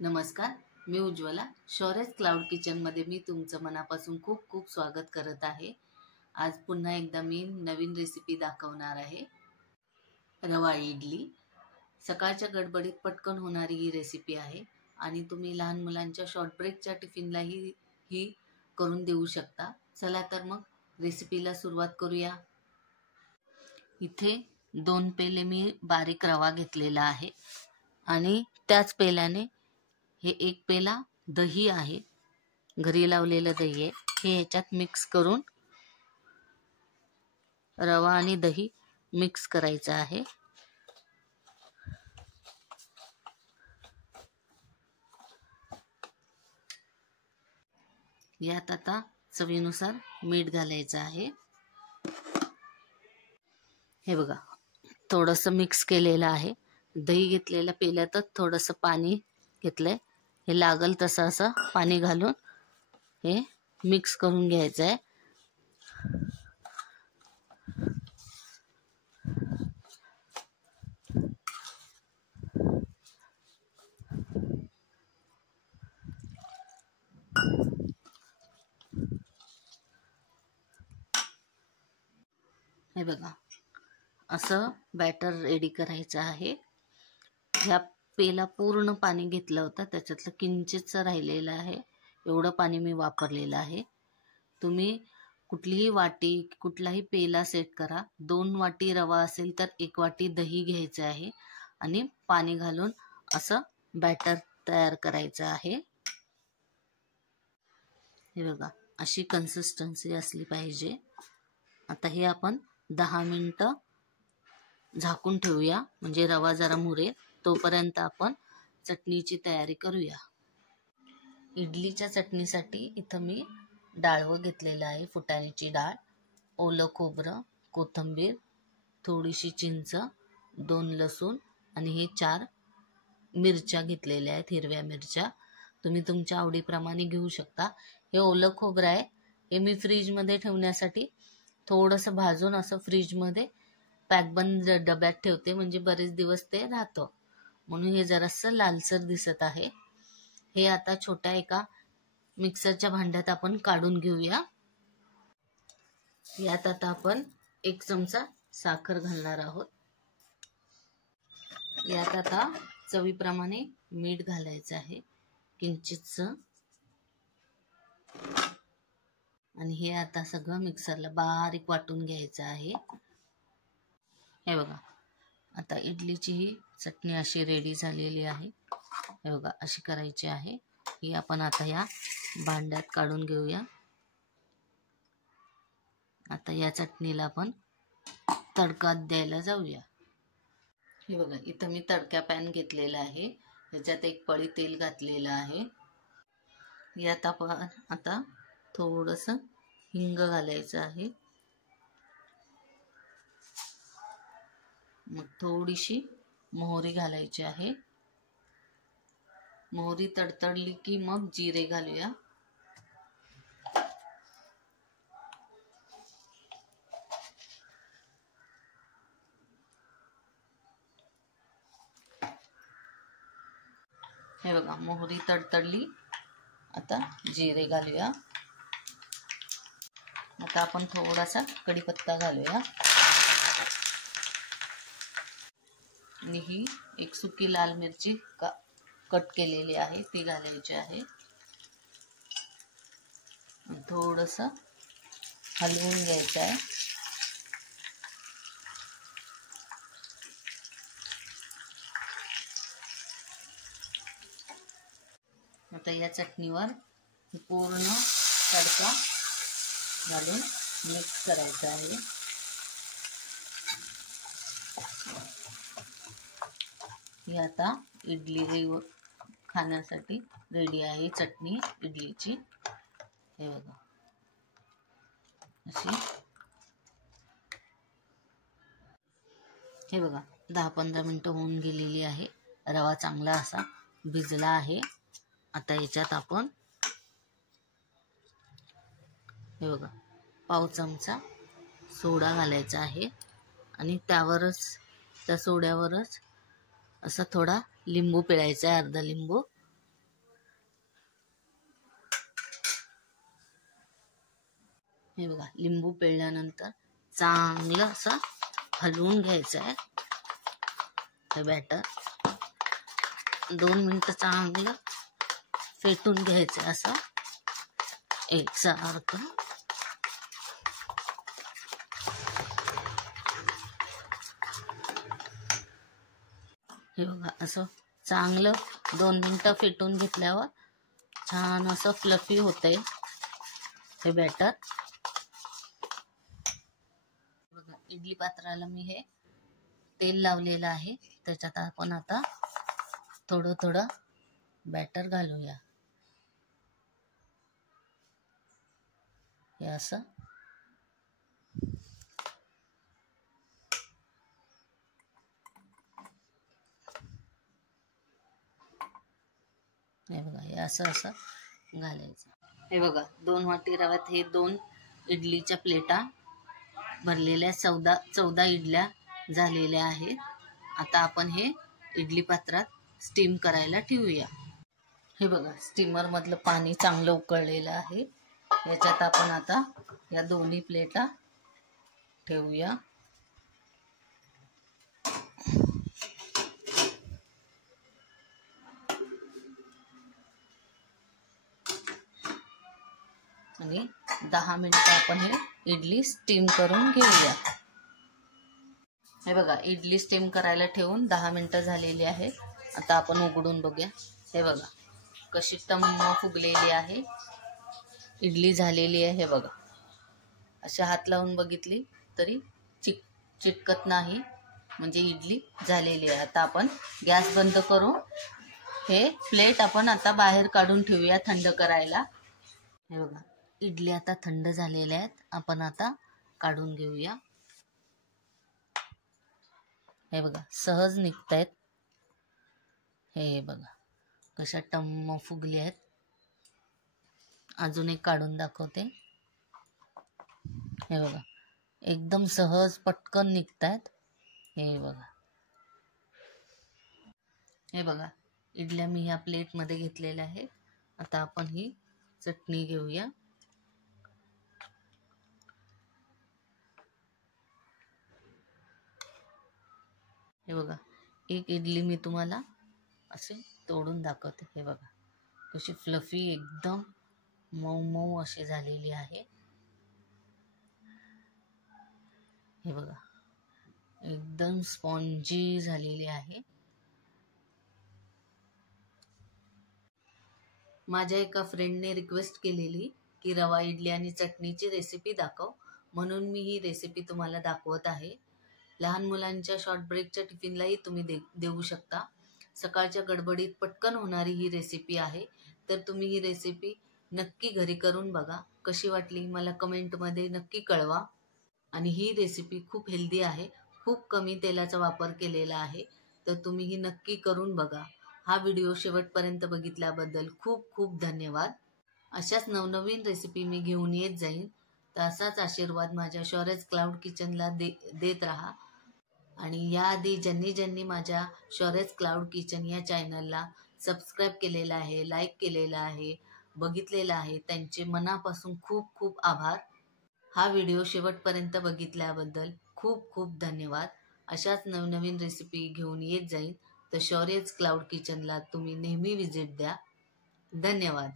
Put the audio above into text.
नमस्कार, मी उज्ज्वला. शौर्यस क्लाउड किचनमध्ये मी तुमचं मनापासून खूप खूप स्वागत करत आहे. आज पुन्हा एकदा मी नवीन रेसिपी दाखवणार आहे. रवा इडली. सकाळच्या गडबडीत पटकन होणारी ही रेसिपी आहे आणि तुम्ही लहान मुलांच्या शॉर्ट ब्रेकच्या टिफिनलाही ही करून देऊ शकता. चला तर मग रेसिपीला सुरुवात करूया. इथे 2 पेले मी बारीक रवा घेतलेला आहे आणि त्याच पेल्याने हे 1 पेला दही आहे, घरी लावलेलं दही आहे. हे ह्याच्यात मिक्स करून रवा आणि दही मिक्स करायचं आहे. यात आता चवीनुसार मीठ घालायचं आहे. हे बघा, थोडंसं मिक्स केलेलं आहे. दही घेतलेल्या पेल्यातच थोडंसं पाणी घेतलंय. हे लागल तसं असं पाणी घालून हे मिक्स करून घ्यायचं आहे. हे बघा, असं बॅटर रेडी करायचं आहे. ह्या पेला पूर्ण पाणी घेतलं होतं, त्याच्यातलं किंचितच राहिलेलं आहे. एवढं पाणी मी वापरलेलं आहे. तुम्ही कुठलीही वाटी, कुठलाही पेला सेट करा. 2 वाटी रवा असेल तर 1 वाटी दही घ्यायचं आहे आणि पाणी घालून असं बॅटर तयार करायचं आहे. हे बघा, अशी कन्सिस्टन्सी असली पाहिजे. आता हे आपण 10 मिनिटं झाकून ठेवूया, म्हणजे रवा जरा मुरेल. तोपर्यंत आपण चटणीची तयारी करूया. इडलीच्या चटणीसाठी इथं मी डाळवं घेतलेलं आहे, फुटाण्याची डाळ, ओलं खोबरं, कोथिंबीर, थोडीशी चिंच, 2 लसूण आणि हे 4 मिरच्या घेतलेल्या आहेत, हिरव्या मिरच्या. तुम्ही तुमच्या आवडीप्रमाणे घेऊ शकता. हे ओलं खोबरं आहे. हे मी फ्रीजमध्ये ठेवण्यासाठी थोडंसं भाजून असं फ्रीजमध्ये पॅकबंद डब्यात ठेवते, म्हणजे बरेच दिवस ते राहतं. म्हणून हे जरासं लालसर दिसत आहे. हे आता छोट्या एका मिक्सरच्या भांड्यात आपण काढून घेऊया. यात आता आपण 1 चमचा साखर घालणार आहोत. यात आता चवीप्रमाणे मीठ घालायचं आहे, किंचितचं. आणि हे आता सगळं मिक्सरला बारीक वाटून घ्यायचं आहे. हे बघा, आता इडलीची ही चटणी अशी रेडी झालेली आहे. हे बघा, अशी करायची आहे. ही आपण आता या भांड्यात काढून घेऊया. आता या चटणीला आपण तडका द्यायला जाऊया. हे बघा, इथं मी तडका पॅन घेतलेला आहे. ह्याच्यात 1 पळी तेल घातलेलं आहे. यात आपण आता थोडंसं हिंग घालायचं आहे. मग थोडीशी मोहरी घालायची आहे. मोहरी तडतडली की मग जिरे घालूया. हे बघा, मोहरी तडतडली. आता जिरे घालूया. आता आपण थोडासा कढीपत्ता घालूया आणि ही 1 सुकी लाल मिरची कट केलेली आहे, ती घालायची आहे. थोडंसं हलवून घ्यायचं आहे. आता या चटणीवर पूर्ण तडका घालून मिक्स करायचं आहे. ही आता इडली खाण्यासाठी रेडी आहे, चटणी इडलीची. हे बघा, अशी. हे बघा, 10-15 मिनिटं होऊन गेलेली आहे. रवा चांगला असा भिजला आहे. आता याच्यात आपण हे बघा, पाव चमचा सोडा घालायचा आहे आणि त्यावरच, त्या सोड्यावरच असा थोडा लिंबू पिळायचा आहे, अर्धा लिंबू. हे बघा, लिंबू पिळल्यानंतर चांगलं असं हलवून घ्यायचं आहे हे बॅटर. 2 मिनिटं चांगलं फेटून घ्यायचं आहे असं एकसारखं. हे बघा, असं चांगलं 2 मिनिटं फेटून घेतल्यावर छान असं फ्लफी होतंय हे बॅटर. बघा, इडली पात्राला मी हे तेल लावलेलं आहे. त्याच्यात आपण आता थोडं थोडं बॅटर घालूया. हे असं हे बघा, हे असं असं घालायचं. हे बघा, 2 वाटी रव्यात हे 2 इडलीच्या प्लेटा भरलेल्या 14 इडल्या झालेल्या आहेत. आता आपण हे इडली पात्रात स्टीम करायला ठेवूया. हे बघा, स्टीमर मधलं पाणी चांगलं उकळलेलं आहे. याच्यात आपण आता या दोन्ही प्लेटा ठेवूया. आणि 10 मिनिटं आपण हे इडली स्टीम करून घेऊया. हे बघा, इडली स्टीम करायला ठेवून 10 मिनिटं झालेली आहे. आता आपण उघडून बघूया. हे बघा, कशी टम्म फुगलेली आहे, इडली झालेली आहे. हे बघा, अशा हात लावून बघितली तरी चिटकत नाही, म्हणजे इडली झालेली आहे. आता आपण गॅस बंद करून हे प्लेट आपण आता बाहेर काढून ठेवूया थंड करायला. हे बघा, इडली आता थंड झालेल्या आहेत. आपण आता काढून घेऊया. हे बघा, सहज निघतायत. हे बघा, कशा टम्म फुगली आहेत. अजून एक काढून दाखवते. हे बघा, एकदम सहज पटकन निघतायत. हे बघा, हे बघा, इडल्या मी ह्या प्लेटमध्ये घेतलेल्या आहेत. आता आपण ही चटणी घेऊया. हे बघा, एक इडली मी तुम्हाला असे तोडून दाखवते. हे बघा, कशी फ्लफी एकदम मऊ मऊ अशी झालेली आहे. हे बघा, एकदम स्पॉन्जी झालेली आहे. माझ्या एका फ्रेंडने रिक्वेस्ट केलेली की रवा इडली आणि चटणीची रेसिपी दाखव, म्हणून मी ही रेसिपी तुम्हाला दाखवत आहे. लहान मुलांच्या शॉर्ट ब्रेकच्या टिफिनलाही तुम्ही देऊ शकता. सकाळच्या गडबडीत पटकन होणारी ही रेसिपी आहे. तर तुम्ही ही रेसिपी नक्की घरी करून बघा. कशी वाटली मला कमेंटमध्ये नक्की कळवा. आणि ही रेसिपी खूप हेल्दी आहे. खूप कमी तेलाचा वापर केलेला आहे. तर तुम्ही ही नक्की करून बघा. हा व्हिडिओ शेवटपर्यंत बघितल्याबद्दल खूप खूप धन्यवाद. अशाच नवनवीन रेसिपी मी घेऊन येत जाईन. तर असाच आशीर्वाद माझ्या शौर्यज क्लाउड किचनला देत राहा. आणि याआधी ज्यांनी माझ्या शौर्यज क्लाउड किचन या चॅनलला सबस्क्राईब केलेलं आहे, लाईक केलेलं आहे, बघितलेलं आहे, त्यांचे मनापासून खूप खूप आभार. हा व्हिडिओ शेवटपर्यंत बघितल्याबद्दल खूप खूप धन्यवाद. अशाच नवनवीन रेसिपी घेऊन येत जाईन. तर शौर्यज क्लाउड किचनला तुम्ही नेहमी व्हिजिट द्या. धन्यवाद.